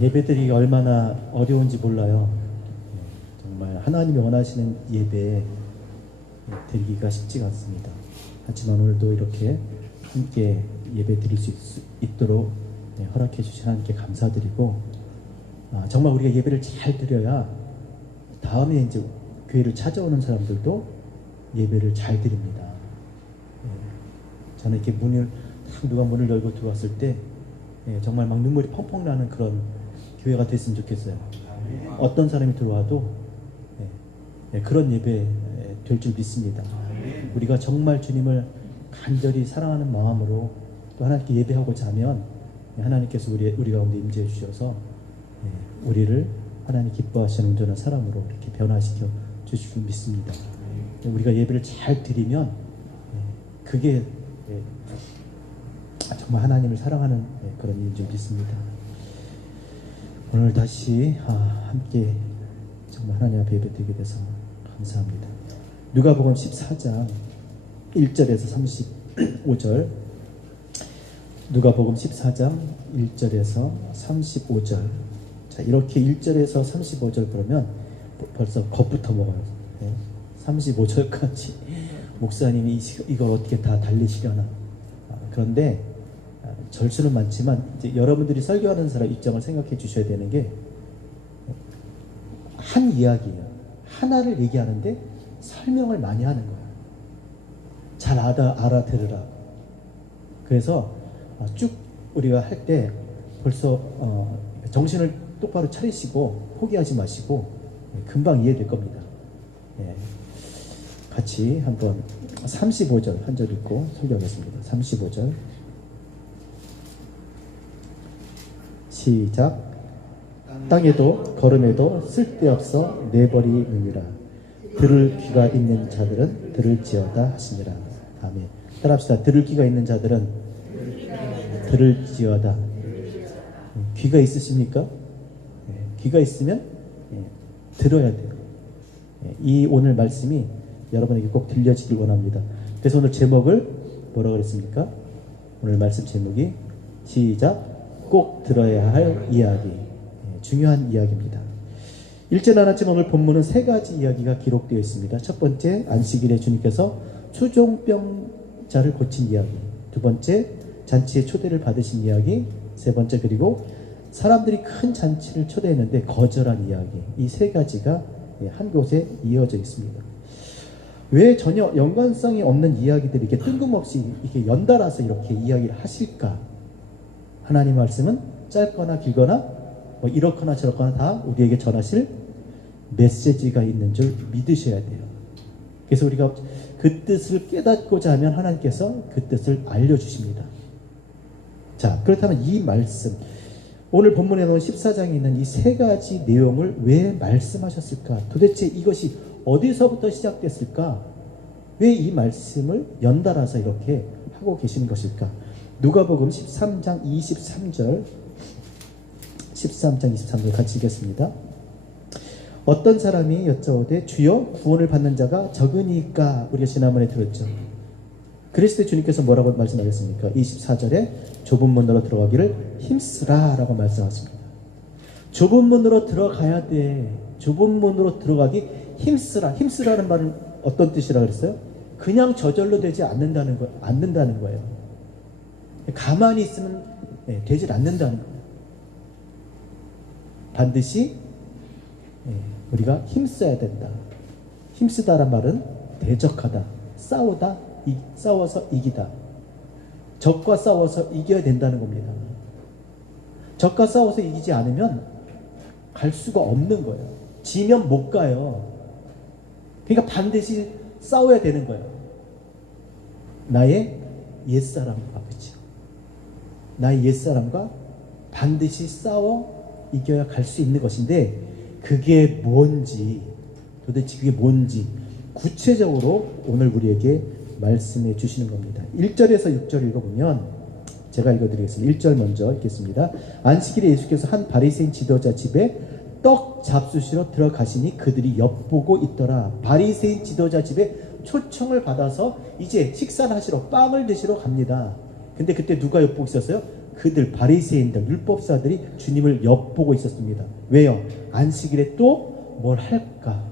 예배드리기 얼마나 어려운지 몰라요. 정말 하나님이 원하시는 예배 드리기가 쉽지가 않습니다. 하지만 오늘도 이렇게 함께 예배 드릴 수 있도록 허락해 주신 하나님께 감사드리고, 정말 우리가 예배를 잘 드려야 다음에 이제 교회를 찾아오는 사람들도 예배를 잘 드립니다. 저는 이렇게 누가 문을 열고 들어왔을 때 정말 막 눈물이 펑펑 나는 그런 교회가 됐으면 좋겠어요. 어떤 사람이 들어와도 그런 예배 될 줄 믿습니다. 우리가 정말 주님을 간절히 사랑하는 마음으로 또 하나님께 예배하고자 하면 하나님께서 우리 가운데 임재해 주셔서 우리를 하나님 기뻐하시는 온전한 사람으로 이렇게 변화시켜 주실 줄 믿습니다. 우리가 예배를 잘 드리면 그게 정말 하나님을 사랑하는 그런 일인 줄 믿습니다. 오늘 다시 함께 정말 하나님 앞에 예배드리게 돼서 감사합니다. 누가복음 14장 1절에서 35절, 누가복음 14장 1절에서 35절. 자, 이렇게 1절에서 35절 그러면 벌써 겁부터 먹어요. 35절까지 목사님이 이걸 어떻게 다 달리시려나. 그런데 절수는 많지만 이제 여러분들이 설교하는 사람 입장을 생각해 주셔야 되는 게, 한 이야기예요. 하나를 얘기하는데 설명을 많이 하는 거예요. 잘 알아들으라. 그래서 쭉 우리가 할 때 벌써 정신을 똑바로 차리시고 포기하지 마시고 금방 이해될 겁니다. 같이 한번 35절 한 절 읽고 설교하겠습니다. 35절 시작. 땅에도 걸음에도 쓸데없어 내버리느니라. 들을 귀가 있는 자들은 들을지어다 하시니라. 아멘. 따라합시다. 들을 귀가 있는 자들은 들을지어다. 귀가 있으십니까? 귀가 있으면 들어야 돼요. 이 오늘 말씀이 여러분에게 꼭 들려지길 원합니다. 그래서 오늘 제목을 뭐라고 그랬습니까? 오늘 말씀 제목이 시작. 꼭 들어야 할 이야기. 중요한 이야기입니다. 읽지는 않았지만 오늘 본문은 세 가지 이야기가 기록되어 있습니다. 첫 번째, 안식일에 주님께서 수종병자를 고친 이야기. 두 번째, 잔치에 초대를 받으신 이야기. 세 번째, 그리고 사람들이 큰 잔치를 초대했는데 거절한 이야기. 이 세 가지가 한 곳에 이어져 있습니다. 왜 전혀 연관성이 없는 이야기들이 이렇게 뜬금없이 이렇게 연달아서 이렇게 이야기를 하실까? 하나님 말씀은 짧거나 길거나 뭐 이렇거나 저렇거나 다 우리에게 전하실 메시지가 있는 줄 믿으셔야 돼요. 그래서 우리가 그 뜻을 깨닫고자 하면 하나님께서 그 뜻을 알려주십니다. 자, 그렇다면 이 말씀, 오늘 본문에 나온 14장에 있는 이 세 가지 내용을 왜 말씀하셨을까? 도대체 이것이 어디서부터 시작됐을까? 왜 이 말씀을 연달아서 이렇게 하고 계시는 것일까? 누가복음 13장 23절, 13장 23절 같이 읽겠습니다. 어떤 사람이 여짜오되 주여 구원을 받는 자가 적으니까. 우리가 지난번에 들었죠. 그리스도 주님께서 뭐라고 말씀하셨습니까? 24절에 좁은 문으로 들어가기를 힘쓰라 라고 말씀하십니다. 좁은 문으로 들어가야 돼. 좁은 문으로 들어가기 힘쓰라. 힘쓰라는 말은 어떤 뜻이라고 그랬어요? 그냥 저절로 되지 않는다는 거예요. 가만히 있으면 되질 않는다는 거예요. 반드시 우리가 힘써야 된다. 힘쓰다란 말은 대적하다, 싸워서 이기다. 적과 싸워서 이겨야 된다는 겁니다. 적과 싸워서 이기지 않으면 갈 수가 없는 거예요. 지면 못 가요. 그러니까 반드시 싸워야 되는 거예요. 나의 옛사람과, 그렇죠? 나의 옛사람과 반드시 싸워 이겨야 갈 수 있는 것인데, 그게 뭔지, 도대체 그게 뭔지 구체적으로 오늘 우리에게 말씀해 주시는 겁니다. 1절에서 6절 읽어보면, 제가 읽어드리겠습니다. 1절 먼저 읽겠습니다. 안식일에 예수께서 한 바리새인 지도자 집에 떡 잡수시러 들어가시니 그들이 엿보고 있더라. 바리새인 지도자 집에 초청을 받아서 이제 식사를 하시러, 빵을 드시러 갑니다. 근데 그때 누가 엿보고 있었어요? 그들 바리새인들 율법사들이 주님을 엿보고 있었습니다. 왜요? 안식일에 또 뭘 할까?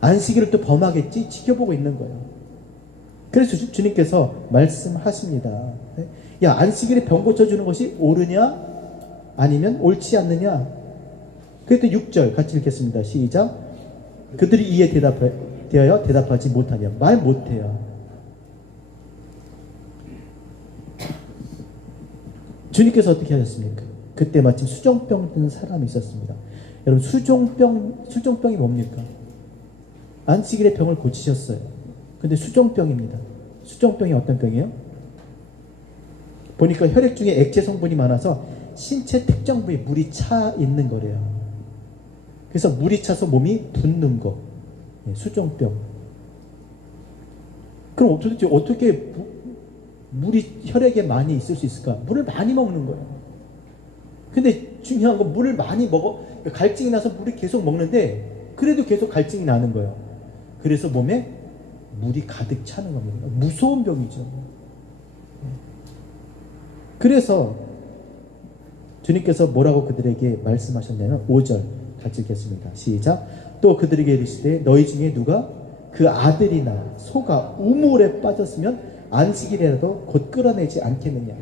안식일을 또 범하겠지? 지켜보고 있는 거예요. 그래서 주님께서 말씀하십니다. 야, 안식일에 병 고쳐주는 것이 옳으냐? 아니면 옳지 않느냐? 그랬더니 6절 같이 읽겠습니다. 시작. 그들이 이에 대하여 대답하지 못하냐? 말 못해요. 주님께서 어떻게 하셨습니까? 그때 마침 수종병 든 사람이 있었습니다. 여러분, 수종병이 뭡니까? 안식일에 병을 고치셨어요. 근데 수종병입니다. 수종병이 어떤 병이에요? 보니까 혈액 중에 액체 성분이 많아서 신체 특정 부위에 물이 차 있는 거래요. 그래서 물이 차서 몸이 붓는 거. 수종병. 그럼 도대체 어떻게 물이 혈액에 많이 있을 수 있을까? 물을 많이 먹는 거예요. 근데 중요한 건 물을 많이 먹어, 갈증이 나서 물이 계속 먹는데 그래도 계속 갈증이 나는 거예요. 그래서 몸에 물이 가득 차는 겁니다. 무서운 병이죠. 그래서 주님께서 뭐라고 그들에게 말씀하셨냐면 5절 같이 읽겠습니다. 시작. 또 그들에게 이르시되 너희 중에 누가 그 아들이나 소가 우물에 빠졌으면 안식일이라도 곧 끌어내지 않겠느냐.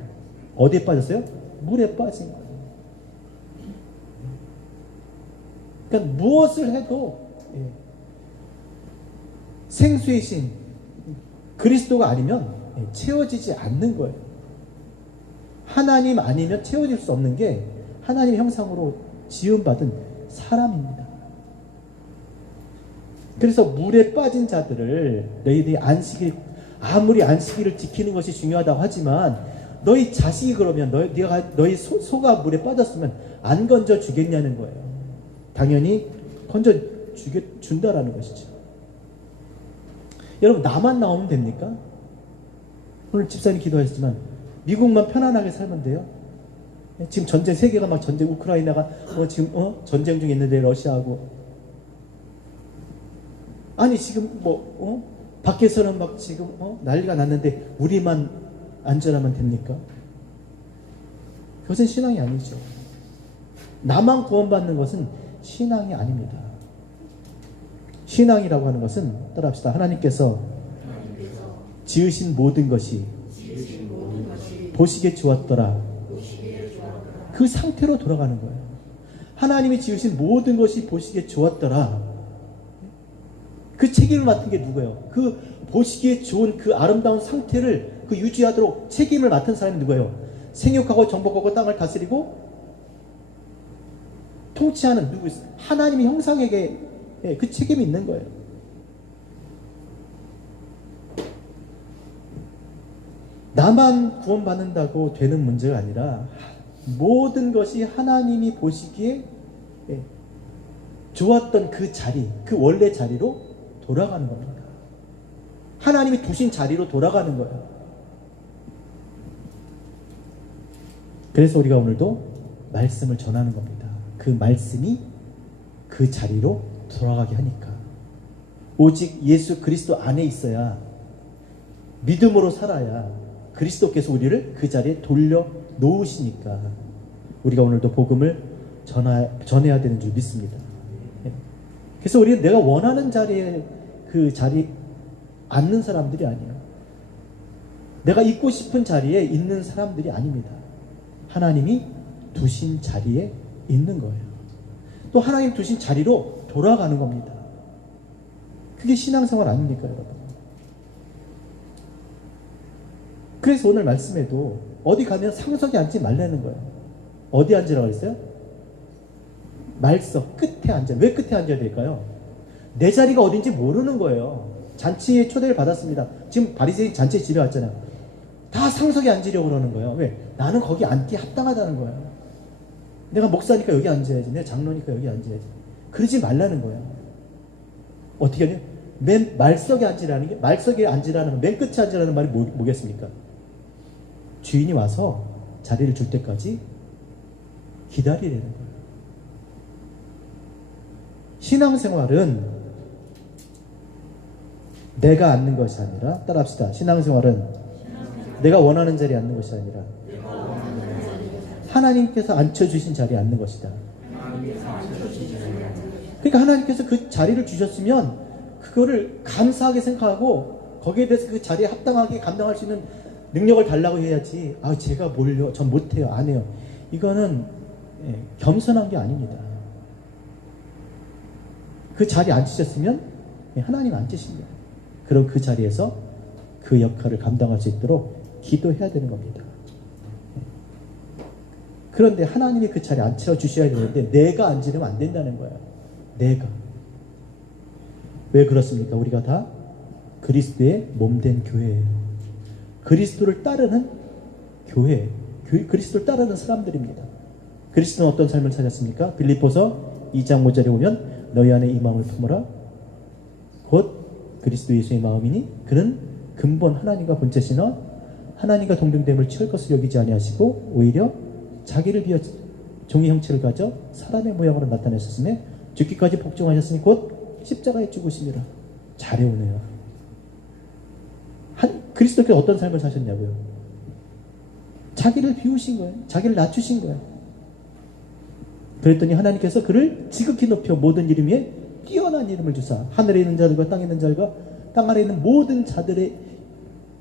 어디에 빠졌어요? 물에 빠진 거예요. 그러니까 무엇을 해도 생수의 신 그리스도가 아니면 채워지지 않는 거예요. 하나님 아니면 채워질 수 없는 게 하나님의 형상으로 지음받은 사람입니다. 그래서 물에 빠진 자들을 너희들이 아무리 안식일을 지키는 것이 중요하다고 하지만 너희 자식이 그러면 너희 소가 물에 빠졌으면 안 건져 주겠냐는 거예요. 당연히 건져 준다라는 것이죠. 여러분, 나만 나오면 됩니까? 오늘 집사님 기도하셨지만 미국만 편안하게 살면 돼요? 지금 전쟁, 세계가 막 전쟁, 우크라이나가 지금 전쟁 중에 있는데 러시아하고, 아니 지금 밖에서는 막 지금 난리가 났는데 우리만 안전하면 됩니까? 그것은 신앙이 아니죠. 나만 구원받는 것은 신앙이 아닙니다. 신앙이라고 하는 것은, 따라합시다. 하나님께서 지으신 모든 것이 보시기에 좋았더라. 그 상태로 돌아가는 거예요. 하나님이 지으신 모든 것이 보시기에 좋았더라. 그 책임을 맡은 게 누구예요? 그 보시기에 좋은 그 아름다운 상태를 그 유지하도록 책임을 맡은 사람이 누구예요? 생육하고 정복하고 땅을 다스리고 통치하는 누구 있어요? 하나님의 형상에게 그 책임이 있는 거예요. 나만 구원받는다고 되는 문제가 아니라 모든 것이 하나님이 보시기에 좋았던 그 자리, 그 원래 자리로 돌아가는 겁니다. 하나님이 두신 자리로 돌아가는 거예요. 그래서 우리가 오늘도 말씀을 전하는 겁니다. 그 말씀이 그 자리로 돌아가게 하니까. 오직 예수 그리스도 안에 있어야, 믿음으로 살아야 그리스도께서 우리를 그 자리에 돌려 놓으시니까 우리가 오늘도 복음을 전해야 되는 줄 믿습니다. 그래서 우리는 내가 원하는 자리에 그 자리 앉는 사람들이 아니에요. 내가 있고 싶은 자리에 있는 사람들이 아닙니다. 하나님이 두신 자리에 있는 거예요. 또 하나님 두신 자리로 돌아가는 겁니다. 그게 신앙생활 아닙니까, 여러분? 그래서 오늘 말씀에도 어디 가면 상석에 앉지 말라는 거예요. 어디 앉으라고 했어요? 말석 끝에 앉아. 왜 끝에 앉아야 될까요? 내 자리가 어딘지 모르는 거예요. 잔치에 초대를 받았습니다. 지금 바리새인 잔치에 집에 왔잖아요. 다 상석에 앉으려고 그러는 거예요. 왜? 나는 거기 앉기 합당하다는 거예요. 내가 목사니까 여기 앉아야지. 내가 장로니까 여기 앉아야지. 그러지 말라는 거예요. 어떻게 하냐? 맨 말석에 앉으라는 게, 말석에 앉으라는, 맨 끝에 앉으라는 말이 뭐겠습니까? 주인이 와서 자리를 줄 때까지 기다리라는 거예요. 신앙생활은 내가 앉는 것이 아니라, 따라합시다. 신앙생활은 내가 원하는 자리에 앉는 것이 아니라 하나님께서 앉혀주신 자리에 앉는 것이다. 그러니까 하나님께서 그 자리를 주셨으면 그거를 감사하게 생각하고 거기에 대해서 그 자리에 합당하게 감당할 수 있는 능력을 달라고 해야지. 아, 제가 뭘요? 전 못해요. 안 해요. 이거는 겸손한 게 아닙니다. 그 자리에 앉으셨으면 하나님 앉으신 거예요. 그럼 그 자리에서 그 역할을 감당할 수 있도록 기도해야 되는 겁니다. 그런데 하나님이 그 자리에 앉혀주셔야 되는데 내가 앉으려면 안 된다는 거예요. 내가. 왜 그렇습니까? 우리가 다 그리스도의 몸된 교회예요. 그리스도를 따르는 교회, 그리스도를 따르는 사람들입니다. 그리스도는 어떤 삶을 사셨습니까? 빌립보서 2장 5절에 보면 너희 안에 이 마음을 품어라. 곧 그리스도 예수의 마음이니 그는 근본 하나님과 본체시나 하나님과 동등됨을 취할 것을 여기지 아니하시고 오히려 자기를 비워 종의 형체를 가져 사람의 모양으로 나타내셨으며 죽기까지 복종하셨으니 곧 십자가에 죽으심이라. 잘해오네요. 그리스도께서 어떤 삶을 사셨냐고요? 자기를 비우신 거예요. 자기를 낮추신 거예요. 그랬더니 하나님께서 그를 지극히 높여 모든 이름 위에 뛰어난 이름을 주사 하늘에 있는 자들과 땅에 있는 자들과 땅 아래에 있는 모든 자들의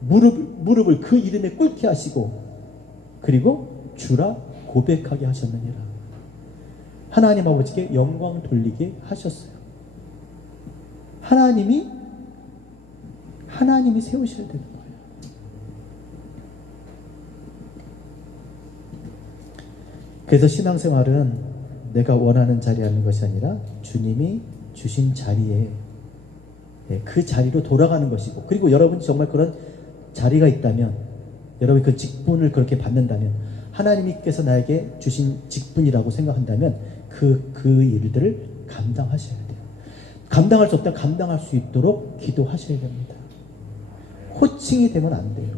무릎을 그 이름에 꿇게 하시고 그리고 주라 고백하게 하셨느니라. 하나님 아버지께 영광 돌리게 하셨어요. 하나님이 세우셔야 되는 거예요. 그래서 신앙생활은 내가 원하는 자리에 앉는 것이 아니라 주님이 주신 자리에 그 자리로 돌아가는 것이고, 그리고 여러분이 정말 그런 자리가 있다면, 여러분이 그 직분을 그렇게 받는다면, 하나님께서 나에게 주신 직분이라고 생각한다면 그 일들을 감당하셔야 돼요. 감당할 수 없다면 감당할 수 있도록 기도하셔야 됩니다. 호칭이 되면 안 돼요.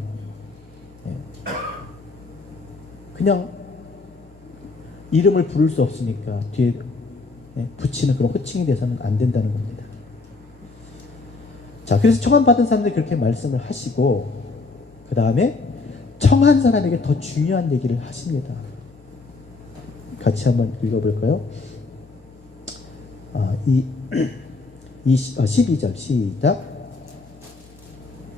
그냥 이름을 부를 수 없으니까 뒤에 붙이는 그런 호칭이 돼서는 안 된다는 겁니다. 자, 그래서 청함받은 사람들이 그렇게 말씀을 하시고, 그 다음에 청한 사람에게 더 중요한 얘기를 하십니다. 같이 한번 읽어볼까요? 12절 시작.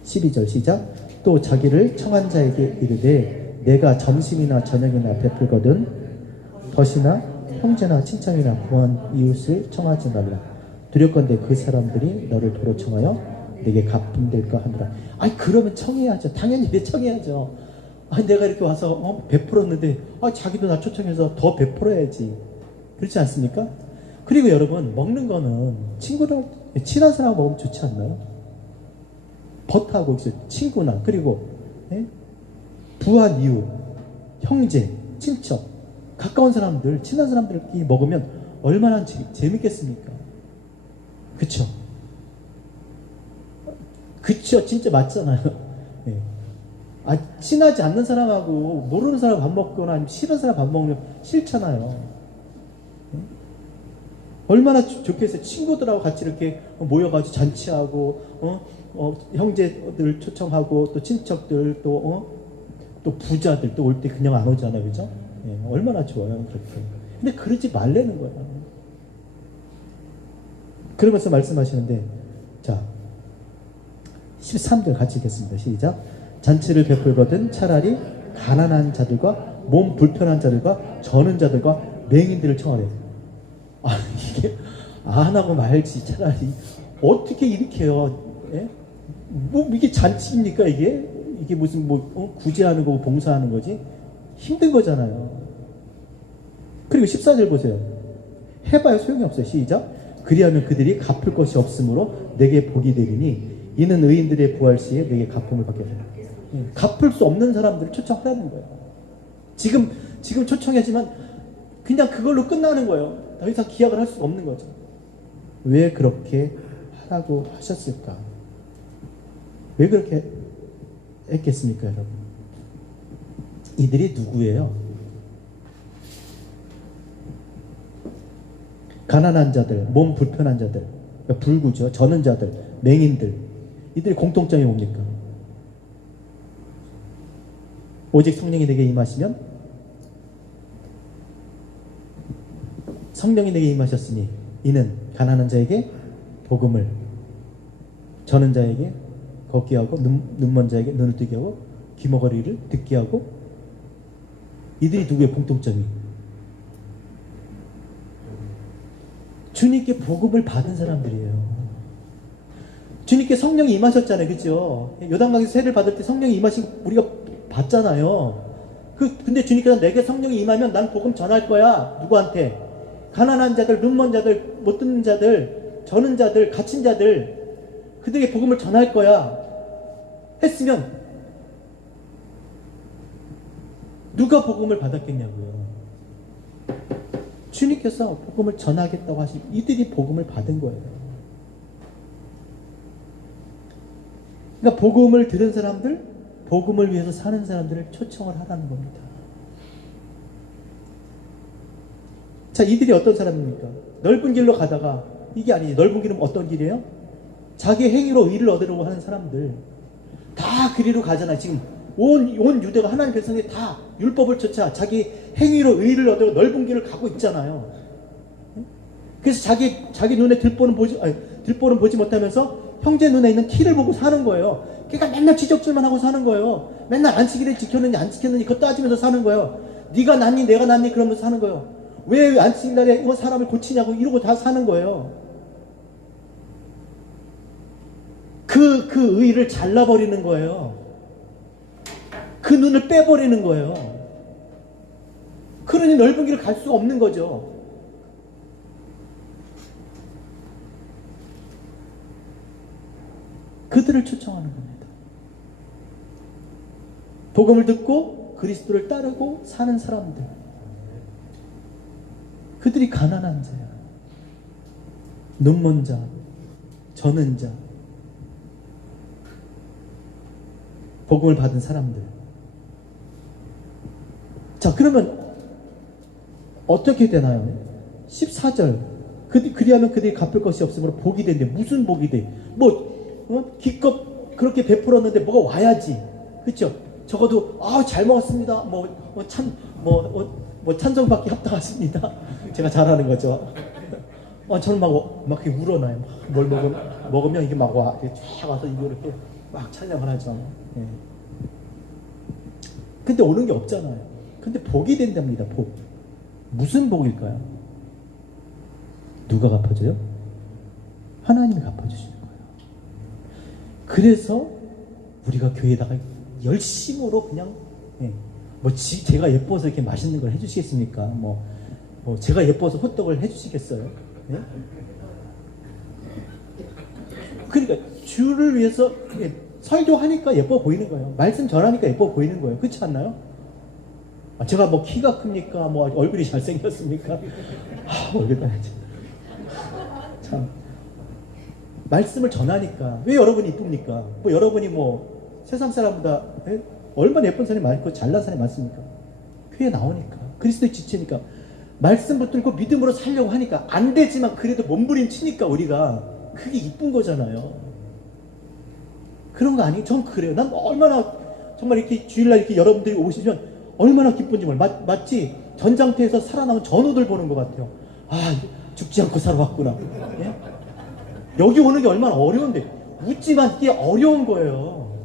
12절 시작. 또 자기를 청한 자에게 이르되 내가 점심이나 저녁이나 베풀거든 덫이나 형제나 친척이나 구한 이웃을 청하지 말라. 두렵건대 그 사람들이 너를 도로 청하여 내게 갚음될까 하느라. 아니, 그러면 청해야죠. 당연히 내 청해야죠. 아니, 내가 이렇게 와서 베풀었는데 자기도 나 초청해서 더 베풀어야지. 그렇지 않습니까? 그리고 여러분, 먹는 거는 친구랑 친한 사람 먹으면 좋지 않나요? 벗하고 친구나, 그리고 부한 이웃, 형제, 친척, 가까운 사람들, 친한 사람들끼리 먹으면 얼마나 재밌겠습니까? 그쵸? 그쵸? 진짜 맞잖아요. 네. 친하지 않는 사람하고 모르는 사람 밥 먹거나 아니면 싫은 사람 밥 먹으면 싫잖아요. 네? 얼마나 좋겠어요. 친구들하고 같이 이렇게 모여가지고 잔치하고, 형제들 초청하고, 또 친척들, 또 부자들 또 올 때 그냥 안 오잖아요. 그죠? 네. 얼마나 좋아요. 그렇게. 근데 그러지 말라는 거예요. 그러면서 말씀하시는데, 자, 13절 같이 읽겠습니다. 시작. 잔치를 베풀거든 차라리 가난한 자들과 몸 불편한 자들과 저는 자들과 맹인들을 청하래. 이게 안 하고 말지. 차라리 어떻게 이렇게 해요? 예? 뭐 이게 잔치입니까? 이게 무슨 구제하는 거고 봉사하는 거지? 힘든 거잖아요. 그리고 14절 보세요. 해봐야 소용이 없어요. 시작. 그리하면 그들이 갚을 것이 없으므로 내게 복이 되리니 이는 의인들의 부활 시에 내게 갚음을 받게 된다. 갚을 수 없는 사람들을 초청하라는 거예요. 지금 초청하지만 그냥 그걸로 끝나는 거예요. 더 이상 기약을 할 수가 없는 거죠. 왜 그렇게 하라고 하셨을까? 왜 그렇게 했겠습니까, 여러분? 이들이 누구예요? 가난한 자들, 몸 불편한 자들, 불구죠, 저는 자들, 맹인들. 이들의 공통점이 뭡니까? 오직 성령이 내게 임하시면 성령이 내게 임하셨으니 이는 가난한 자에게 복음을, 저는 자에게 걷게 하고 눈먼 자에게 눈을 뜨게 하고 귀머거리를 듣게 하고. 이들이 누구의 공통점이? 주님께 복음을 받은 사람들이에요. 주님께 성령이 임하셨잖아요. 그죠? 요단강에서 세례를 받을 때 성령이 임하신 우리가 봤잖아요. 근데 주님께서 내게 성령이 임하면 난 복음 전할 거야. 누구한테? 가난한 자들, 눈먼 자들, 못 듣는 자들, 저는 자들, 갇힌 자들, 그들에게 복음을 전할 거야. 했으면 누가 복음을 받았겠냐고요. 주님께서 복음을 전하겠다고 하신 이들이 복음을 받은 거예요. 그러니까 복음을 들은 사람들, 복음을 위해서 사는 사람들을 초청을 하라는 겁니다. 자, 이들이 어떤 사람입니까? 넓은 길로 가다가, 이게 아니지. 넓은 길은 어떤 길이에요? 자기 행위로 의를 얻으려고 하는 사람들. 다 그리로 가잖아요. 지금 온 유대가 하나님 백성이 다 율법을 쫓아 자기 행위로 의를 얻으려고 넓은 길을 가고 있잖아요. 그래서 자기 눈에 들보는 보지 못하면서 형제 눈에 있는 티를 보고 사는 거예요. 그러니까 맨날 지적질만 하고 사는 거예요. 맨날 안식일을 지켰는지 안 지켰는지 그거 따지면서 사는 거예요. 네가 낫니 내가 낫니 그러면서 사는 거예요. 왜 안식일날에 이거 사람을 고치냐고 이러고 다 사는 거예요. 그 의를 잘라버리는 거예요. 그 눈을 빼버리는 거예요. 그러니 넓은 길을 갈 수가 없는 거죠. 그들을 초청하는 겁니다. 복음을 듣고 그리스도를 따르고 사는 사람들. 그들이 가난한 자야. 눈먼 자, 저는 자. 복음을 받은 사람들. 자, 그러면 어떻게 되나요? 14절. 그리하면 그들이 갚을 것이 없으므로 복이 된대. 무슨 복이 돼? 기껏 그렇게 베풀었는데 뭐가 와야지. 그렇죠? 적어도 잘 먹었습니다. 찬성받기 합당하십니다. 제가 잘하는 거죠. 저는 막 이렇게 우러나요. 뭘 먹으면 이게 막 와. 쫙 와서 이렇게 막 찬양을 하죠. 예. 근데 오는 게 없잖아요. 근데 복이 된답니다. 복. 무슨 복일까요? 누가 갚아줘요? 하나님이 갚아주시는 거예요. 그래서 우리가 교회에다가 열심으로 그냥 제가 예뻐서 이렇게 맛있는 걸 해주시겠습니까? 제가 예뻐서 호떡을 해주시겠어요? 예? 그러니까 주를 위해서 설교하니까 예뻐 보이는 거예요. 말씀 전하니까 예뻐 보이는 거예요. 그렇지 않나요? 제가 키가 큽니까? 얼굴이 잘생겼습니까? 얼굴 참. 말씀을 전하니까. 왜 여러분이 이쁩니까? 여러분이 세상 사람보다 얼마나 예쁜 사람이 많고 잘난 사람이 많습니까? 교회 나오니까. 그리스도의 지체니까. 말씀 붙들고 믿음으로 살려고 하니까. 안 되지만 그래도 몸부림치니까 우리가. 그게 이쁜 거잖아요. 그런 거 아니에요? 전 그래요. 난 얼마나 정말 이렇게 주일날 이렇게 여러분들이 오시면 얼마나 기쁜지 몰라. 마치 전장터에서 살아남은 전우들 보는 것 같아요. 죽지 않고 살아왔구나. 예? 여기 오는 게 얼마나 어려운데. 웃지만 이게 어려운 거예요.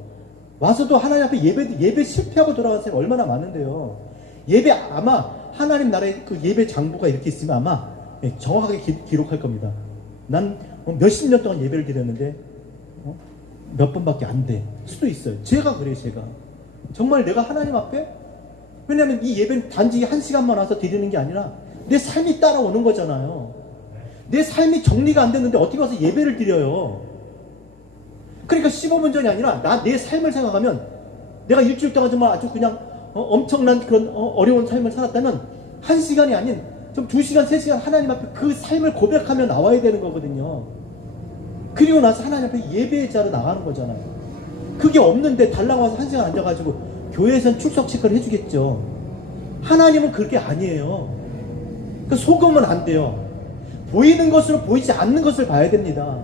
와서도 하나님 앞에 예배 실패하고 돌아간 사람이 얼마나 많은데요. 예배 아마 하나님 나라의 그 예배 장부가 이렇게 있으면 아마 정확하게 기록할 겁니다. 난 몇십 년 동안 예배를 드렸는데 몇 번밖에 안 돼. 수도 있어요. 제가 그래요. 제가. 정말 내가 하나님 앞에, 왜냐하면 이 예배는 단지 1시간만 와서 드리는 게 아니라 내 삶이 따라오는 거잖아요. 내 삶이 정리가 안 됐는데 어떻게 와서 예배를 드려요. 그러니까 15분 전이 아니라 내 삶을 생각하면 내가 일주일 동안 정말 아주 그냥 엄청난 그런 어려운 삶을 살았다면 1시간이 아닌 좀 2시간, 3시간 하나님 앞에 그 삶을 고백하며 나와야 되는 거거든요. 그리고 나서 하나님 앞에 예배자로 나가는 거잖아요. 그게 없는데 달랑 와서 1시간 앉아가지고 교회에서는 출석 체크를 해주겠죠. 하나님은 그게 아니에요. 그 속으면 안 돼요. 보이는 것으로 보이지 않는 것을 봐야 됩니다.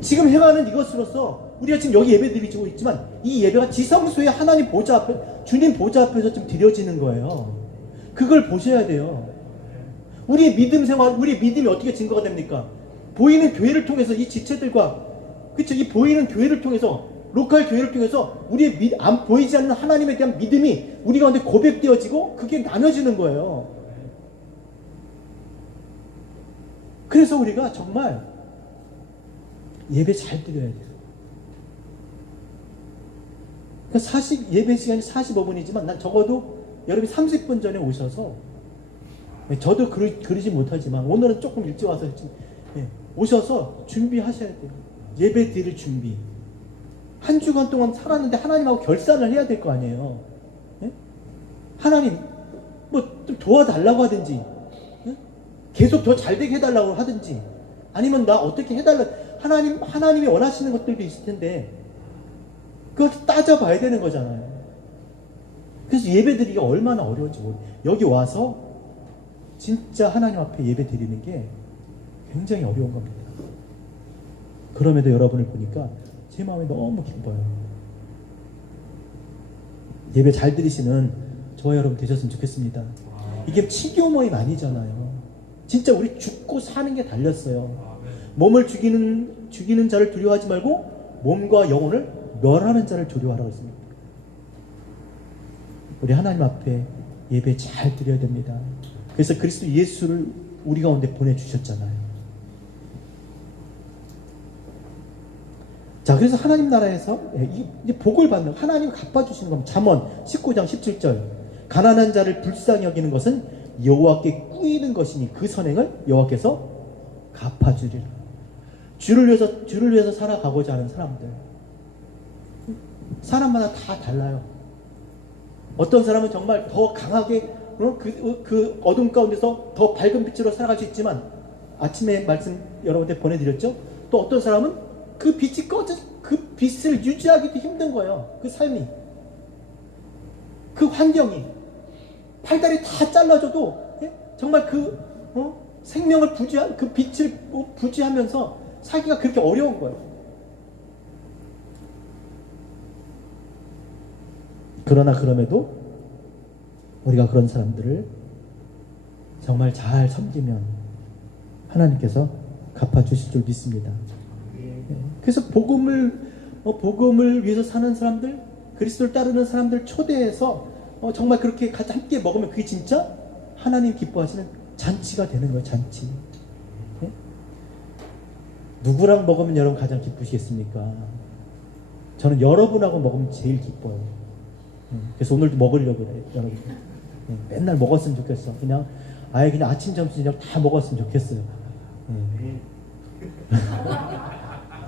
지금 행하는 이것으로서 우리가 지금 여기 예배 드리고 있지만 이 예배가 지성소에 하나님 보좌 앞에, 주님 보좌 앞에서 좀 드려지는 거예요. 그걸 보셔야 돼요. 우리의 믿음 생활, 우리의 믿음이 어떻게 증거가 됩니까? 보이는 교회를 통해서 이 지체들과, 그쵸? 이 보이는 교회를 통해서, 로컬 교회를 통해서 우리의 안 보이지 않는 하나님에 대한 믿음이 우리 가운데 고백되어지고 그게 나눠지는 거예요. 그래서 우리가 정말 예배 잘 드려야 돼요. 그러니까 예배 시간이 45분이지만 난 적어도 여러분이 30분 전에 오셔서, 저도 그러지 못하지만 오늘은 조금 일찍 와서 오셔서 준비하셔야 돼요. 예배 드릴 준비. 한 주간 동안 살았는데 하나님하고 결산을 해야 될 거 아니에요. 하나님 뭐 좀 도와달라고 하든지, 계속 더 잘되게 해달라고 하든지, 아니면 나 어떻게 해달라, 하나님이 원하시는 것들도 있을 텐데 그걸 따져봐야 되는 거잖아요. 그래서 예배 드리기가 얼마나 어려운지 여기 와서 진짜 하나님 앞에 예배 드리는 게 굉장히 어려운 겁니다. 그럼에도 여러분을 보니까 제 마음이 너무 기뻐요. 예배 잘 드리시는 저와 여러분 되셨으면 좋겠습니다. 이게 치교 모임 아니잖아요. 진짜 우리 죽고 사는 게 달렸어요. 몸을 죽이는 자를 두려워하지 말고 몸과 영혼을 멸하는 자를 두려워하라고 했습니다. 우리 하나님 앞에 예배 잘 드려야 됩니다. 그래서 그리스도 예수를 우리 가운데 보내주셨잖아요. 자, 그래서 하나님 나라에서 이제 복을 받는, 하나님 갚아주시는 겁니다. 잠언 19장 17절. 가난한 자를 불쌍히 여기는 것은 여호와께 꾸이는 것이니 그 선행을 여호와께서 갚아주리라. 주를 위해서 살아가고자 하는 사람들. 사람마다 다 달라요. 어떤 사람은 정말 더 강하게 그 어둠 가운데서 더 밝은 빛으로 살아갈 수 있지만, 아침에 말씀 여러분한테 보내드렸죠? 또 어떤 사람은 그 빛이 그 빛을 유지하기도 힘든 거예요. 그 삶이, 그 환경이, 팔다리 다 잘라줘도 정말 그 생명을 그 빛을 부지하면서 살기가 그렇게 어려운 거예요. 그러나 그럼에도 우리가 그런 사람들을 정말 잘 섬기면 하나님께서 갚아주실 줄 믿습니다. 그래서 복음을 위해서 사는 사람들, 그리스도를 따르는 사람들 초대해서 정말 그렇게 같이 함께 먹으면 그게 진짜 하나님 기뻐하시는 잔치가 되는 거예요. 잔치. 누구랑 먹으면 여러분 가장 기쁘시겠습니까? 저는 여러분하고 먹으면 제일 기뻐요. 그래서 오늘도 먹으려고 그래요, 여러분. 맨날 먹었으면 좋겠어. 그냥 아침, 점심, 저녁 다 먹었으면 좋겠어요.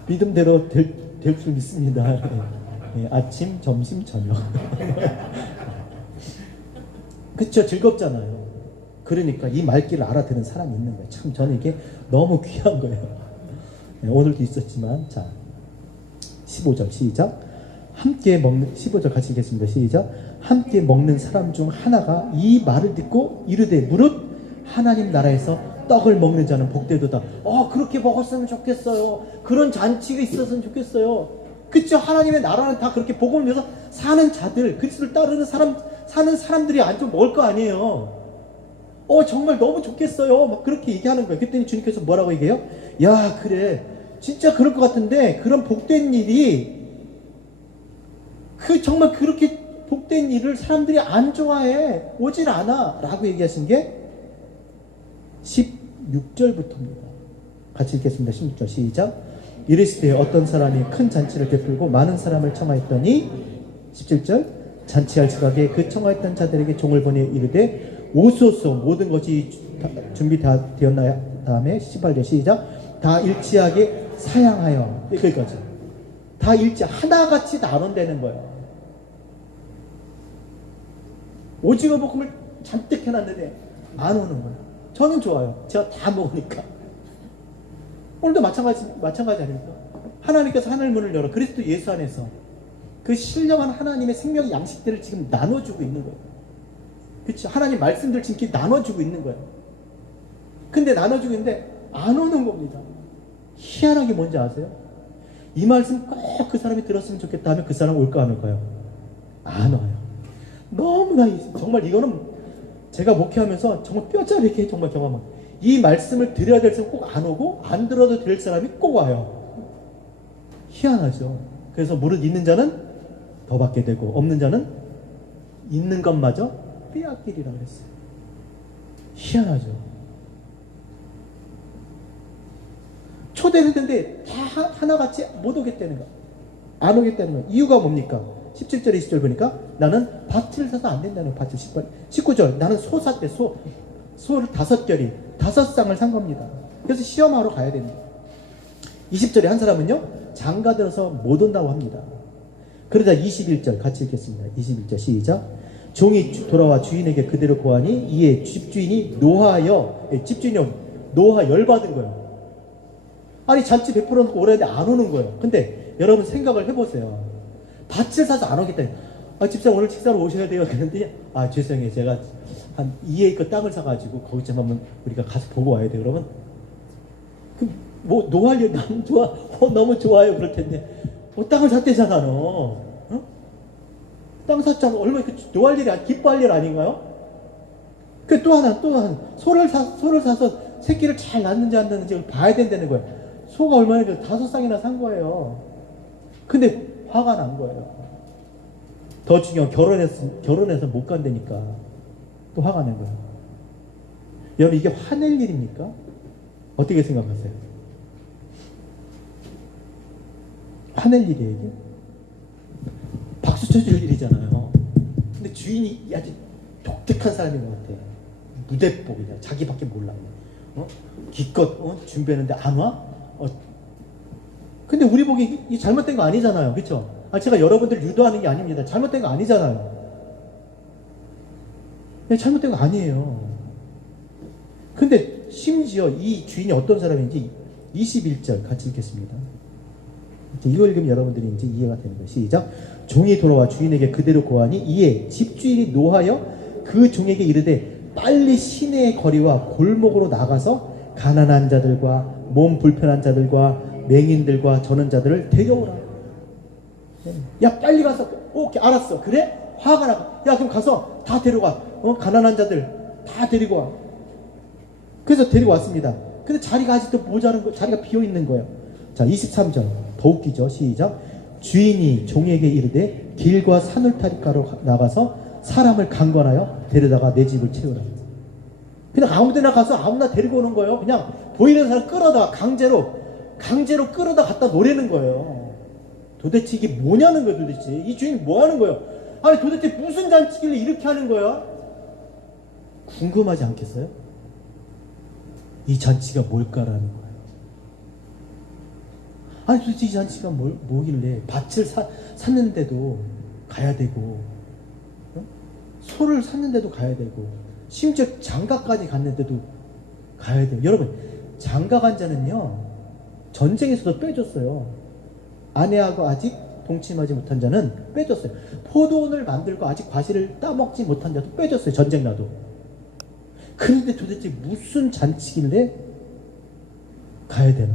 믿음대로 될 줄 믿습니다. 아침, 점심, 저녁. 그쵸? 즐겁잖아요. 그러니까 이 말귀를 알아듣는 사람이 있는 거예요. 참 저는 이게 너무 귀한 거예요. 오늘도 있었지만, 자, 15절 시작. 함께 먹는, 15절 같이 읽겠습니다. 시작. 함께 먹는 사람 중 하나가 이 말을 듣고 이르되 무릇 하나님 나라에서 떡을 먹는 자는 복되도다. 그렇게 먹었으면 좋겠어요. 그런 잔치가 있었으면 좋겠어요. 그쵸? 하나님의 나라는 다 그렇게 복음을 위해서 사는 자들, 그리스도를 따르는 사는 사람들이 안 먹을 거 아니에요. 정말 너무 좋겠어요. 막 그렇게 얘기하는 거예요. 그랬더니 주님께서 뭐라고 얘기해요? 야, 그래. 진짜 그럴 것 같은데, 그런 복된 일이, 정말 그렇게 복된 일을 사람들이 안 좋아해. 오질 않아. 라고 얘기하신 게 16절부터입니다. 같이 읽겠습니다. 16절 시작. 이르시되 어떤 사람이 큰 잔치를 베풀고 많은 사람을 청하였더니 17절 잔치할 지각에 그 청하였던 자들에게 종을 보내 이르되 오소서 모든 것이 준비 다 되었나요? 다음에 18절 시작. 다 일치하게 사양하여, 여기까지 다 하나같이 나눈다는 거예요. 오징어 볶음을 잔뜩 해놨는데 안 오는 거예요. 저는 좋아요. 제가 다 먹으니까. 오늘도 마찬가지 아닙니까? 하나님께서 하늘 문을 열어 그리스도 예수 안에서 그 신령한 하나님의 생명의 양식들을 지금 나눠주고 있는 거예요. 그렇죠? 하나님 말씀들 지금 나눠주고 있는 거예요. 근데 나눠주고 있는데 안 오는 겁니다. 희한하게 뭔지 아세요? 이 말씀 꼭 그 사람이 들었으면 좋겠다 하면 그 사람 올까 안 올까요? 안 와요. 너무나 정말 이거는 제가 목회하면서 정말 뼈저리게 정말 경험한 이 말씀을 드려야 될 사람 꼭 안 오고 안 들어도 될 사람이 꼭 와요. 희한하죠. 그래서 무릇 있는 자는 더 받게 되고 없는 자는 있는 것마저 빼앗기리라 그랬어요. 희한하죠. 초대를 했는데 다 하나같이 못 오겠다는 거, 안 오겠다는 거. 이유가 뭡니까? 17절 20절 보니까 나는 밭을 사서 안 된다는 거예요. 밭을 19절 나는 소 샀대. 소를 5결이 5쌍을 산 겁니다. 그래서 시험하러 가야 됩니다. 20절에 한 사람은요 장가 들어서 못 온다고 합니다. 그러자 21절 같이 읽겠습니다. 21절 시작. 종이 돌아와 주인에게 그대로 고하니 이에 집주인이 노하여, 집주인이 노하 열받은 거예요. 아니 잔치 100% 놓고 오라 했는데 안 오는 거예요. 근데 여러분 생각을 해보세요. 밭을 사서 안 오겠다. 집사람 오늘 식사로 오셔야 돼요. 그랬는데 죄송해요. 제가 한 2에이커 땅을 사가지고 거기쯤 한번 우리가 가서 보고 와야 돼요. 그러면 뭐 노할 일 너무 좋아. 너무 좋아요. 그럴 텐데 땅을 샀대잖아 너. 땅 샀잖아. 얼마나 노할 일이 기뻐할 일 아닌가요? 그 또 하나 소를 사서 새끼를 잘 낳는지 안 낳는지 봐야 된다는 거예요. 소가 얼마나 5쌍이나 산 거예요. 근데 화가 난 거예요. 더 중요한 결혼해서 못 간다니까 또 화가 난 거예요. 여러분 이게 화낼 일입니까? 어떻게 생각하세요? 화낼 일이에요 이게? 박수 쳐줄 일이잖아요. 근데 주인이 아주 독특한 사람인 것 같아. 무대복이냐 자기밖에 몰라. 기껏 준비했는데 안 와? 근데 우리 보기 이 잘못된 거 아니잖아요. 그렇죠? 제가 여러분들 유도하는 게 아닙니다. 잘못된 거 아니잖아요. 잘못된 거 아니에요. 근데 심지어 이 주인이 어떤 사람인지 21절 같이 읽겠습니다. 이거 읽으면 여러분들이 이제 이해가 되는 거예요. 시작. 종이 돌아와 주인에게 그대로 고하니 이에 집주인이 노하여 그 종에게 이르되 빨리 시내의 거리와 골목으로 나가서 가난한 자들과 몸 불편한 자들과 맹인들과 저는 자들을 데려오라. 야 빨리 가서 오케이 알았어. 그래? 화가 나. 야 그럼 가서 다 데려가. 가난한 자들 다 데리고 와. 그래서 데리고 왔습니다. 근데 자리가 아직도 모자란 거, 자리가 비어 있는 거예요. 자 23절 더 웃기죠. 시작. 주인이 종에게 이르되 길과 산울타리가로 나가서 사람을 강권하여 데려다가 내 집을 채우라. 그냥 아무데나 가서 아무나 데리고 오는 거예요. 그냥 보이는 사람 끌어다가 강제로 끌어다 갖다 놓으라는 거예요. 도대체 이게 뭐냐는 거예요. 도대체 이 주인 뭐 하는 거예요? 아니 도대체 무슨 잔치길래 이렇게 하는 거야? 궁금하지 않겠어요? 이 잔치가 뭘까라는 거예요. 아니 도대체 이 잔치가 뭐길래 밭을 샀는데도 가야 되고 소를 샀는데도 가야 되고 심지어 장가까지 갔는데도 가야 돼요. 여러분 장가 간 자는요 전쟁에서도 빼줬어요. 아내하고 아직 동침하지 못한 자는 빼줬어요. 포도원을 만들고 아직 과실을 따먹지 못한 자도 빼줬어요. 전쟁 나도. 그런데 도대체 무슨 잔치길래 가야 되나?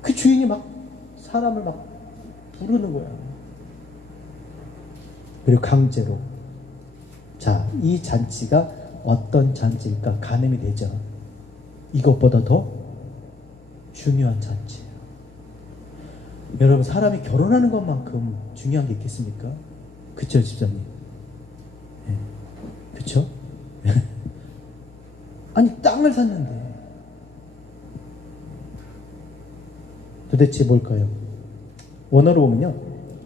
그 주인이 막 사람을 막 부르는 거야. 그리고 강제로. 자, 이 잔치가 어떤 잔치일까 가늠이 되죠. 이것보다 더 중요한 잔치예요. 여러분 사람이 결혼하는 것만큼 중요한 게 있겠습니까? 그쵸 집사님? 네. 그쵸? 아니 땅을 샀는데 도대체 뭘까요? 원어로 보면요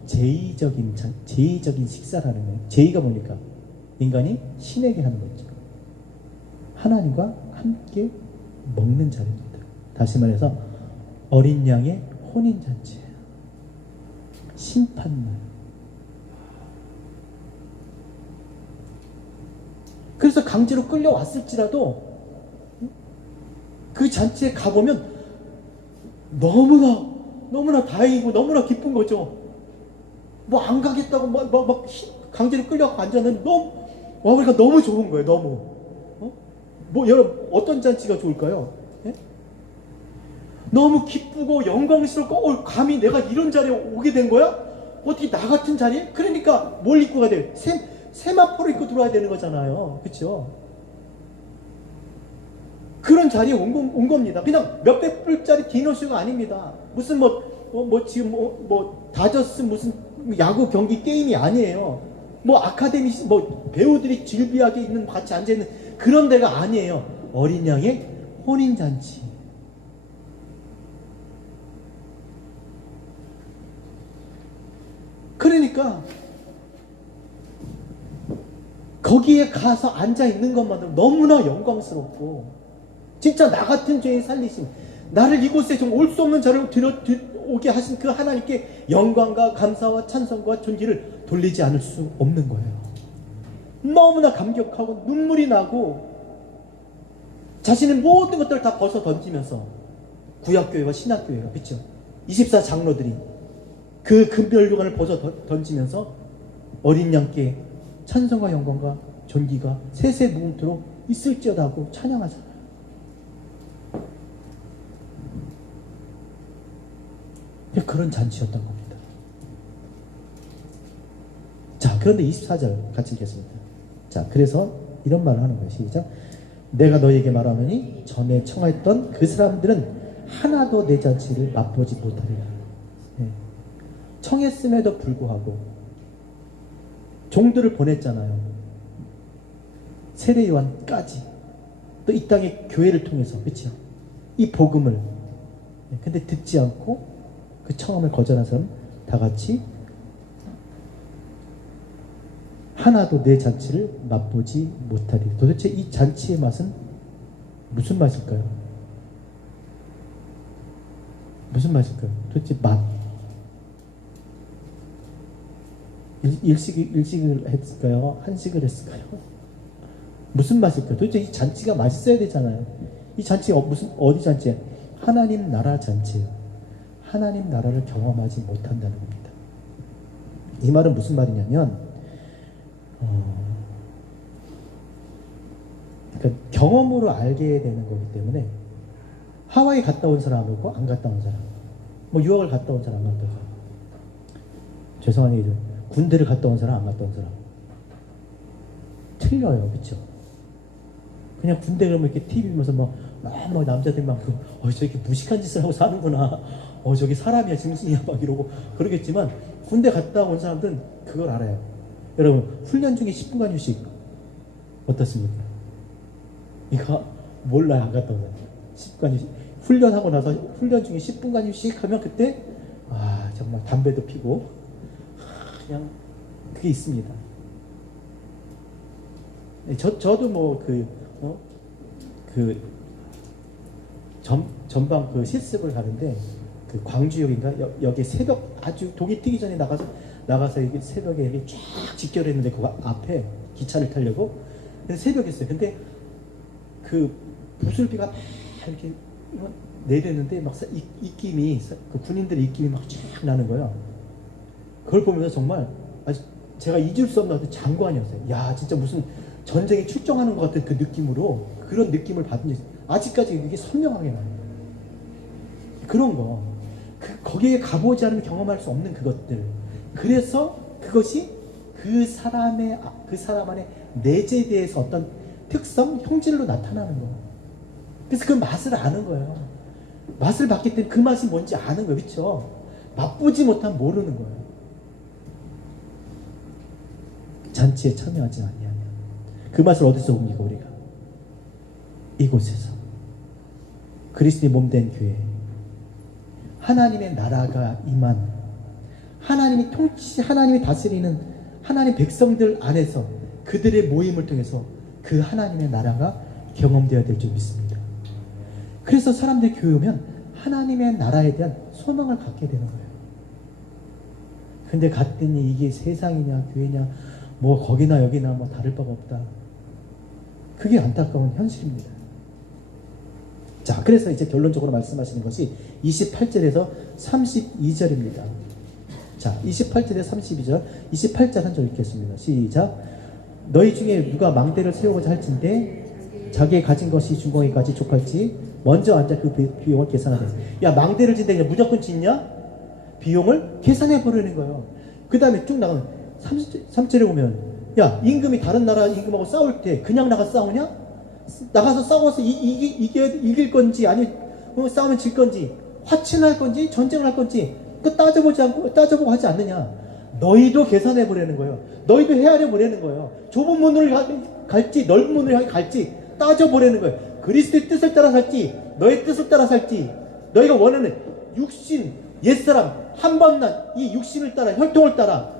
제의적인 식사라는 거예요. 제의가 뭡니까? 인간이 신에게 하는 거죠. 하나님과 함께 먹는 자리입니다. 다시 말해서 어린 양의 혼인잔치예요. 심판날. 그래서 강제로 끌려왔을지라도 그 잔치에 가보면 너무나 다행이고 너무나 기쁜 거죠. 뭐 안 가겠다고 막 강제로 끌려가고 앉았는데 그러니까 너무 좋은 거예요. 너무. 여러분 어떤 잔치가 좋을까요? 예? 너무 기쁘고 영광스럽고 감히 내가 이런 자리에 오게 된 거야? 어떻게 나 같은 자리에? 그러니까 뭘 입고 가야 돼요? 세마포를 입고 들어와야 되는 거잖아요. 그렇죠? 그런 자리에 온 겁니다. 그냥 몇백 불짜리 디너쇼가 아닙니다. 무슨 지금 다저스 무슨 야구 경기 게임이 아니에요. 아카데미 배우들이 질비하게 있는 같이 앉아 있는 그런 데가 아니에요. 어린 양의 혼인 잔치. 그러니까 거기에 가서 앉아 있는 것만으로 너무나 영광스럽고, 진짜 나 같은 죄인 살리심, 나를 이곳에 좀 올 수 없는 자를 오게 하신 그 하나님께 영광과 감사와 찬송과 존귀를 돌리지 않을 수 없는 거예요. 너무나 감격하고 눈물이 나고 자신의 모든 것들을 다 벗어 던지면서, 구약교회와 신약교회가, 그렇죠? 24장로들이 그 금별류관을 벗어 던지면서 어린 양께 찬송과 영광과 존귀가 세세 무궁토록 있을지어다 하고 찬양하잖아요. 그런 잔치였던 겁니다. 자, 그런데 24절 같이 읽겠습니다. 자, 그래서 이런 말을 하는 거예요. 시작. 내가 너에게 말하노니 전에 청하였던 그 사람들은 하나도 내 잔치를 맛보지 못하리라. 네. 청했음에도 불구하고 종들을 보냈잖아요. 세례 요한까지, 또 이 땅의 교회를 통해서, 그렇죠? 이 복음을. 네. 근데 듣지 않고 그 청함을 거절한 사람 다 같이 하나도 내 잔치를 맛보지 못하리. 도대체 이 잔치의 맛은 무슨 맛일까요? 무슨 맛일까요? 도대체 맛. 일식을 했을까요? 한식을 했을까요? 무슨 맛일까요? 도대체 이 잔치가 맛있어야 되잖아요. 이 잔치가 어디 잔치예요? 하나님 나라 잔치예요. 하나님 나라를 경험하지 못한다는 겁니다. 이 말은 무슨 말이냐면, 그러니까 경험으로 알게 되는 거기 때문에, 하와이 갔다 온 사람하고 안 갔다 온 사람, 유학을 갔다 온 사람, 안 갔다 온 사람, 죄송한 얘기죠. 군대를 갔다 온 사람, 안 갔다 온 사람, 틀려요. 그렇죠? 그냥 군대 가면 이렇게 TV 보면서 남자들 저렇게 무식한 짓을 하고 사는구나. 저기 사람이야, 짐승이야, 이러고 그러겠지만, 군대 갔다 온 사람들은 그걸 알아요. 여러분, 훈련 중에 10분간 휴식 어떻습니까? 이거 몰라요, 안 갔다 온 사람. 10분간 휴식. 훈련하고 나서 훈련 중에 10분간 휴식하면 그때 정말 담배도 피고 그냥 그게 있습니다. 저도 전방 실습을 가는데, 그 광주역인가 여기 새벽 아주 동이 뜨기 전에 나가서 이게 새벽에 이렇게 쫙 직결했는데, 그 앞에 기차를 타려고 새벽에 했어요. 근데 그 부슬비가 막 이렇게 내리는데 입김이, 그 군인들의 입김이 막 쫙 나는 거예요. 그걸 보면서 정말 제가 잊을 수 없는 장관이었어요. 야, 진짜 무슨 전쟁에 출정하는 것 같은 그 느낌으로, 그런 느낌을 받은 적이 아직까지 이게 선명하게 나요. 그런 거, 거기에 가보지 않으면 경험할 수 없는 그것들. 그래서 그것이 그 사람 안에 내재돼서 어떤 특성, 형질로 나타나는 거예요. 그래서 그 맛을 아는 거예요. 맛을 봤기 때문에 그 맛이 뭔지 아는 거예요. 그렇죠? 맛보지 못하면 모르는 거예요. 잔치에 참여하지 아니하면 그 맛을 어디서 옵니까? 우리가 이곳에서, 그리스도의 몸된 교회, 하나님의 나라가 임한, 하나님이 다스리는 하나님 백성들 안에서, 그들의 모임을 통해서 그 하나님의 나라가 경험되어야 될 줄 믿습니다. 그래서 사람들이 교회 오면 하나님의 나라에 대한 소망을 갖게 되는 거예요. 근데 갔더니 이게 세상이냐 교회냐 거기나 여기나 다를 바가 없다. 그게 안타까운 현실입니다. 자, 그래서 이제 결론적으로 말씀하시는 것이 28절에서 32절입니다. 자, 28절에서 32절, 28절 한 절 읽겠습니다. 시작. 너희 중에 누가 망대를 세우고자 할진대 자기의 가진 것이 중공에까지 족할지 먼저 앉아 그 비용을 계산하라. 야, 망대를 짓는데 무조건 짓냐? 비용을 계산해 보려는 거예요. 그 다음에 쭉 나가면 3절에 보면 야, 임금이 다른 나라 임금하고 싸울 때 그냥 나가서 싸우냐? 나가서 싸워서 이길 건지 아니 싸우면 질 건지 화친할 건지 전쟁을 할 건지 그 따져보고 하지 않느냐? 너희도 계산해 보라는 거예요. 너희도 헤아려 보라는 거예요. 좁은 문으로 갈지 넓은 문으로 향해 갈지 따져 보라는 거예요. 그리스도의 뜻을 따라 살지 너의 뜻을 따라 살지 너희가 원하는 육신 옛사람 한번난 이 육신을 따라 혈통을 따라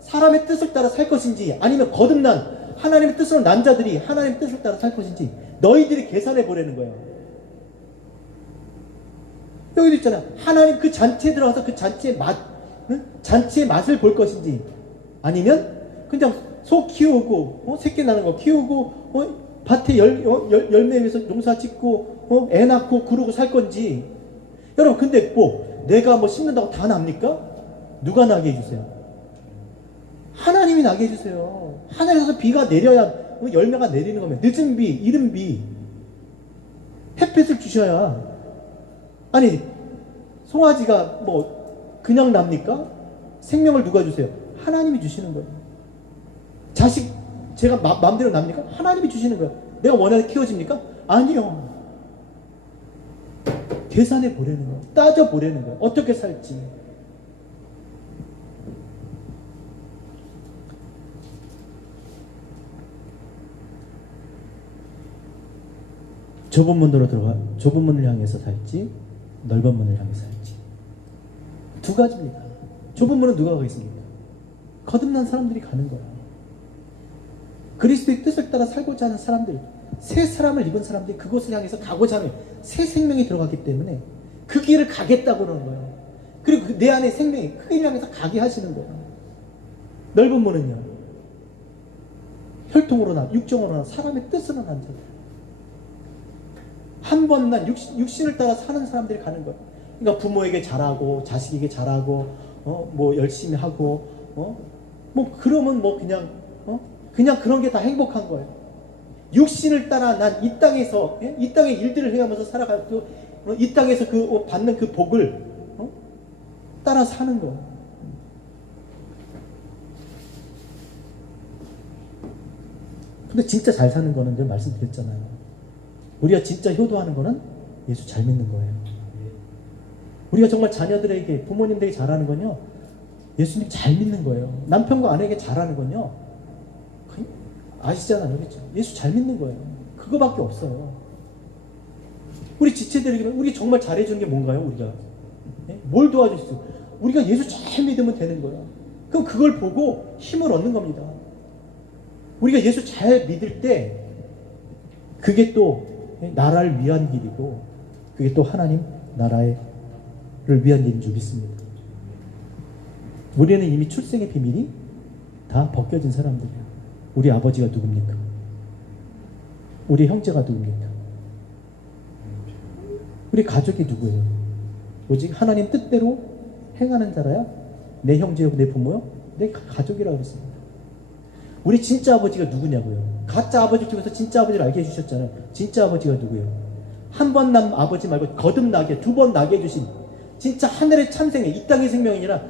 사람의 뜻을 따라 살 것인지 아니면 거듭난 하나님의 뜻으로 난 자들이 하나님의 뜻을 따라 살 것인지 너희들이 계산해 보라는 거예요. 여기도 있잖아. 하나님 그 잔치에 들어가서 그 잔치의 잔치의 맛을 볼 것인지 아니면 그냥 소 키우고 새끼 나는 거 키우고 밭에 열매 위해서 농사 짓고 애 낳고 그러고 살 건지. 여러분 근데 내가 심는다고 다 납니까? 누가 나게 해주세요? 하나님이 나게 해주세요. 하늘에서 비가 내려야 열매가 내리는 거면 늦은 비, 이른 비, 햇빛을 주셔야. 아니 송아지가 그냥 납니까? 생명을 누가 주세요? 하나님이 주시는 거예요. 자식 제가 마음대로 납니까? 하나님이 주시는 거예요. 내가 원하는 키워집니까? 아니요. 계산해 보라는 거예요. 따져 보라는 거예요. 어떻게 살지. 좁은 문을 향해서 살지 넓은 문을 향해서 살지. 두 가지입니다. 좁은 문은 누가 가겠습니까? 거듭난 사람들이 가는 거야. 그리스도의 뜻을 따라 살고자 하는 사람들, 새 사람을 입은 사람들이 그곳을 향해서 가고자 하는 새 생명이 들어갔기 때문에 그 길을 가겠다고 그러는 거예요. 그리고 내 안에 생명이 그 길을 향해서 가게 하시는 거예요. 넓은 문은요, 혈통으로나 육정으로나 사람의 뜻으로 난 자들, 한 번 난 육신을 따라 사는 사람들이 가는 거예요. 그러니까 부모에게 잘하고 자식에게 잘하고 열심히 하고 그러면 그냥 그런 게 다 행복한 거예요. 육신을 따라 난 이 땅에서 이 땅의 일들을 해가면서 살아가고 이 땅에서 받는 그 복을 따라 사는 거예요. 근데 진짜 잘 사는 거는 늘 말씀드렸잖아요. 우리가 진짜 효도하는 거는 예수 잘 믿는 거예요. 우리가 정말 자녀들에게 부모님들에게 잘하는 건요, 예수님 잘 믿는 거예요. 남편과 아내에게 잘하는 건요, 아시잖아요. 그렇죠? 예수 잘 믿는 거예요. 그거밖에 없어요. 우리 지체들에게 우리 정말 잘해주는 게 뭔가요? 우리가 뭘 도와줄 수 있어요? 우리가 예수 잘 믿으면 되는 거예요. 그럼 그걸 보고 힘을 얻는 겁니다. 우리가 예수 잘 믿을 때 그게 또 나라를 위한 길이고 그게 또 하나님 나라를 위한 일인 줄 믿습니다. 우리는 이미 출생의 비밀이 다 벗겨진 사람들이에요. 우리 아버지가 누굽니까? 우리 형제가 누굽니까? 우리 가족이 누구예요? 오직 하나님 뜻대로 행하는 자라야 내 형제요, 내 부모요, 내 가족이라고 했습니다. 우리 진짜 아버지가 누구냐고요? 가짜 아버지 중에서 진짜 아버지를 알게 해주셨잖아요. 진짜 아버지가 누구예요? 한 번 난 아버지 말고 거듭나게 두 번 나게 해주신 진짜 하늘의 참생애, 이 땅의 생명이 아니라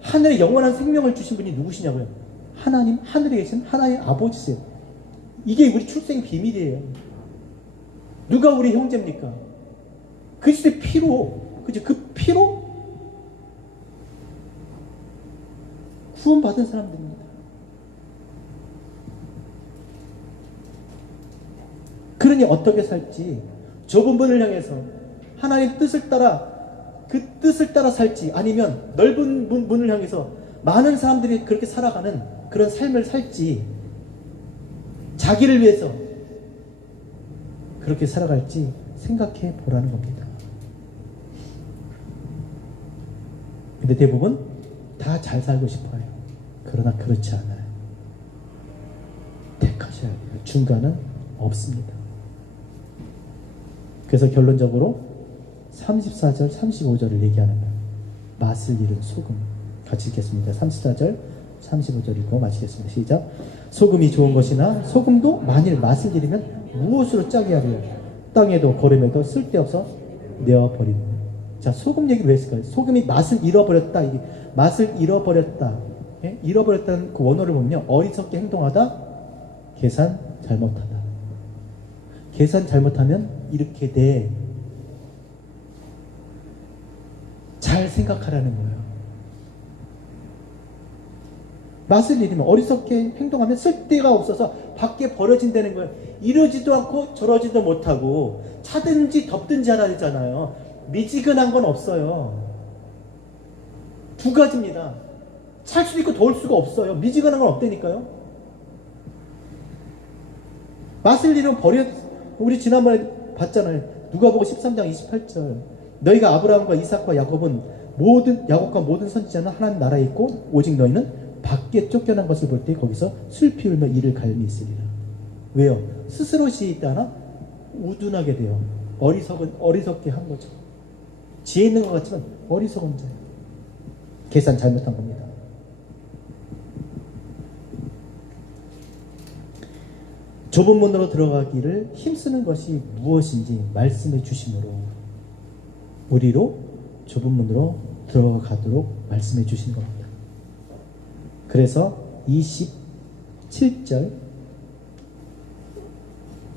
하늘의 영원한 생명을 주신 분이 누구시냐고요? 하나님, 하늘에 계신 하나님 아버지세요. 이게 우리 출생 비밀이에요. 누가 우리 형제입니까? 그리스도의 피로, 그죠? 그 피로 구원받은 사람들입니다. 그러니 어떻게 살지, 좁은 문을 향해서 하나님 뜻을 따라 그 뜻을 따라 살지, 아니면 넓은 문을 향해서 많은 사람들이 그렇게 살아가는 그런 삶을 살지, 자기를 위해서 그렇게 살아갈지 생각해 보라는 겁니다. 근데 대부분 다 잘 살고 싶어요. 그러나 그렇지 않아요. 택하셔야 돼요. 중간은 없습니다. 그래서 결론적으로 34절, 35절을 얘기하는 거예요. 맛을 잃은 소금. 같이 읽겠습니다. 34절, 35절 읽고 마치겠습니다. 시작. 소금이 좋은 것이나 소금도 만일 맛을 잃으면 무엇으로 짜게 하리요? 땅에도 거름에도 쓸데없어 내어버리는. 자, 소금 얘기를 왜 했을까요? 소금이 맛을 잃어버렸다. 이게 맛을 잃어버렸다. 예? 잃어버렸다는 그 원어를 보면요, 어리석게 행동하다, 계산 잘못하다. 계산 잘못하면 이렇게 돼. 잘 생각하라는 거예요. 맛을 잃으면, 어리석게 행동하면 쓸데가 없어서 밖에 버려진다는 거예요. 이러지도 않고 저러지도 못하고 차든지 덮든지 하라 했잖아요. 미지근한 건 없어요. 두 가지입니다. 찰 수도 있고 더울 수가 없어요. 미지근한 건 없다니까요. 맛을 잃으면 버려. 우리 지난번에 봤잖아요. 누가복음 13장 28절. 너희가 아브라함과 이삭과 야곱과 모든 선지자는 하나님 나라에 있고 오직 너희는 밖에 쫓겨난 것을 볼 때 거기서 슬피 울며 이를 갈미 있으리라. 왜요? 스스로 시있다나 우둔하게 돼요. 어리석게 한 거죠. 지혜 있는 것 같지만 어리석은 자예요. 계산 잘못한 겁니다. 좁은 문으로 들어가기를 힘쓰는 것이 무엇인지 말씀해 주심으로 우리로 좁은 문으로 들어가도록 말씀해 주시는 겁니다. 그래서 27절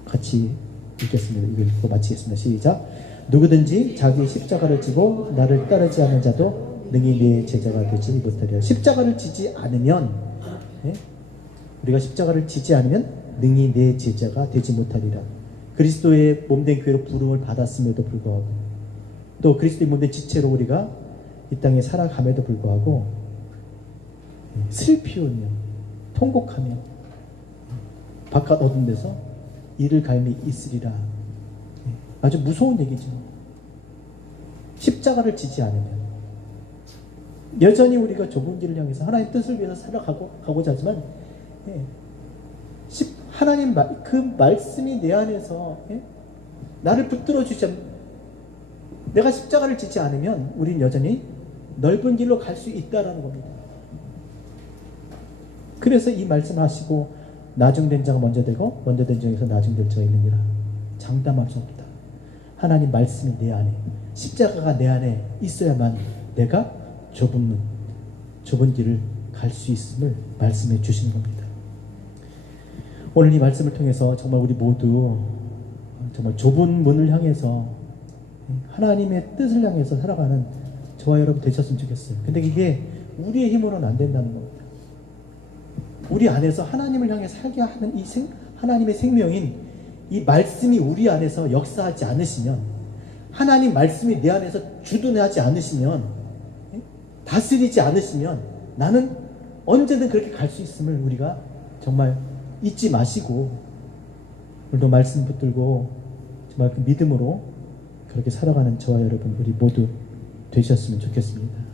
같이 읽겠습니다. 이거 읽고 마치겠습니다. 시작. 누구든지 자기 십자가를 지고 나를 따르지 않는 자도 능히 내 제자가 되지 못하리라. 십자가를 지지 않으면, 우리가 십자가를 지지 않으면 능히 내 제자가 되지 못하리라. 그리스도의 몸된 교회로 부름을 받았음에도 불구하고, 또 그리스도의 몸된 지체로 우리가 이 땅에 살아감에도 불구하고 슬피 울며 통곡하며 바깥 어두운 데서 이를 갈미 있으리라. 아주 무서운 얘기죠. 십자가를 지지 않으면 여전히 우리가 좁은 길을 향해서 하나님의 뜻을 위해서 살아가고자 하지만 하나님 그 말씀이 내 안에서 나를 붙들어 주지 않으면, 내가 십자가를 지지 않으면 우리는 여전히 넓은 길로 갈 수 있다라는 겁니다. 그래서 이 말씀을 하시고 나중된 자가 먼저 되고 먼저 된 자에서 나중될 자가 있느니라. 장담할 수 없다. 하나님 말씀이 내 안에, 십자가가 내 안에 있어야만 내가 좁은 길을 갈 수 있음을 말씀해 주시는 겁니다. 오늘 이 말씀을 통해서 정말 우리 모두 정말 좁은 문을 향해서 하나님의 뜻을 향해서 살아가는 저와 여러분 되셨으면 좋겠어요. 근데 이게 우리의 힘으로는 안 된다는 겁니다. 우리 안에서 하나님을 향해 살게 하는 하나님의 생명인 이 말씀이 우리 안에서 역사하지 않으시면, 하나님 말씀이 내 안에서 주둔하지 않으시면, 다스리지 않으시면 나는 언제든 그렇게 갈 수 있음을 우리가 정말 잊지 마시고, 오늘도 말씀 붙들고 정말 그 믿음으로 그렇게 살아가는 저와 여러분 우리 모두 되셨으면 좋겠습니다.